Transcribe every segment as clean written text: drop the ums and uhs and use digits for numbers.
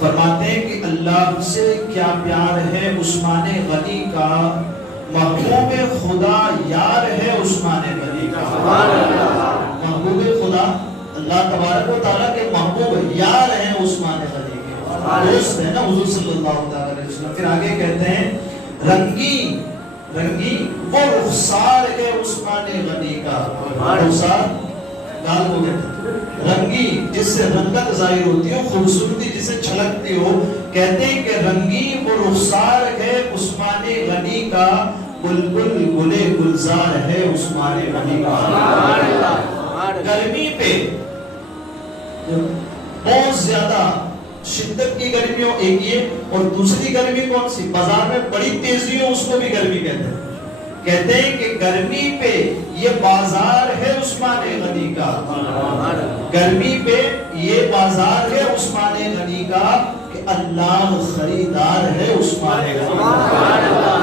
فرماتے ہیں کہ اللہ سے کیا پیار ہے عثمان غنی کا، محبوب خدا یار ہے عثمان غنی کا۔ محبوب خدا اللہ تبارک و تعالیٰ کے محبوب یار ہیں عثمان غنی کے، دوست ہے نا حضور صلی اللہ علیہ وسلم۔ پھر آگے کہتے ہیں رنگی وہ رخسار ہے عثمان غنی کا، رخسار گال کو کہتے ہیں، رنگی جس سے رنگت ظاہر ہوتی ہو، خوبصورتی جسے چھلکتی ہو، کہتے ہیں کہ رنگی وہ رخسار ہے عثمان غنی کا، بلبل گلے گلزار ہے عثمان غنی کا۔ گرمی پہ بہت زیادہ شدت کی گرمی ہو ایک یہ، اور دوسری گرمی کون سی بازار میں بڑی تیزی ہو اس کو بھی گرمی کہتے ہیں۔ کہتے ہیں کہ گرمی پہ یہ بازار ہے عثمان غنی کا، گرمی پہ یہ بازار ہے عثمان غنی کا، کہ اللہ خریدار ہے عثمان غنی کا۔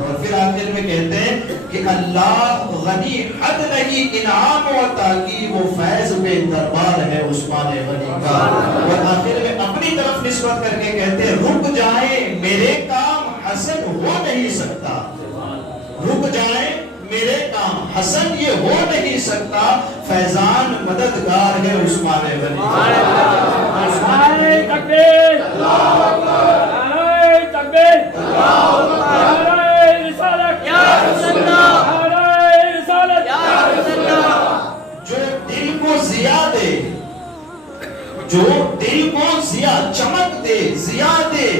اور پھر آخر میں کہتے ہیں کہ اللہ غنی حد نہیں انعام و عطا کی، وہ فیض بے دربار ہے عثمان غنی کا۔ اور آخر میں اپنی طرف نسبت کر کے کہتے ہیں رک جائیں میرے کام حسن ہو نہیں سکتا، رک جائیں میرے کام حسن یہ ہو نہیں سکتا، فیضان مددگار ہے عثمان غنی کا۔ نعرہ تکبیر، اللہ اکبر، نعرہ تکبیر، اللہ اکبر، نعرہ رسالت یا رسول اللہ، نعرہ رسالت یا رسول اللہ۔ جو دل کو ضیا دے، جو دل کو ضیا چمک دے، ضیا دے،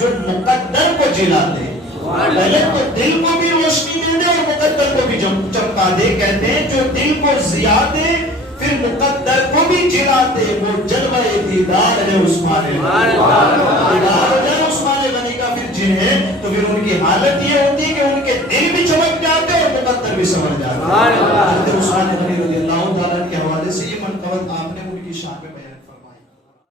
جو مقدر کو جلا دے، پہلے تو دل کو بھی روشنی دے دے اور مقدر کو بھی چمکا دے۔ کہتے ہیں جو دل کو ضیا دے پھر مقدر کو بھی جلا دے، وہ جلوہ دیدار ہے عثمان غنی کا۔ دیدار ہو جائے عثمان غنی کا پھر جنہیں، تو پھر ان کی حالت یہ ہوتی ہے کہ ان کے دل بھی چمک جاتے اور مقدر بھی سمجھ جاتے۔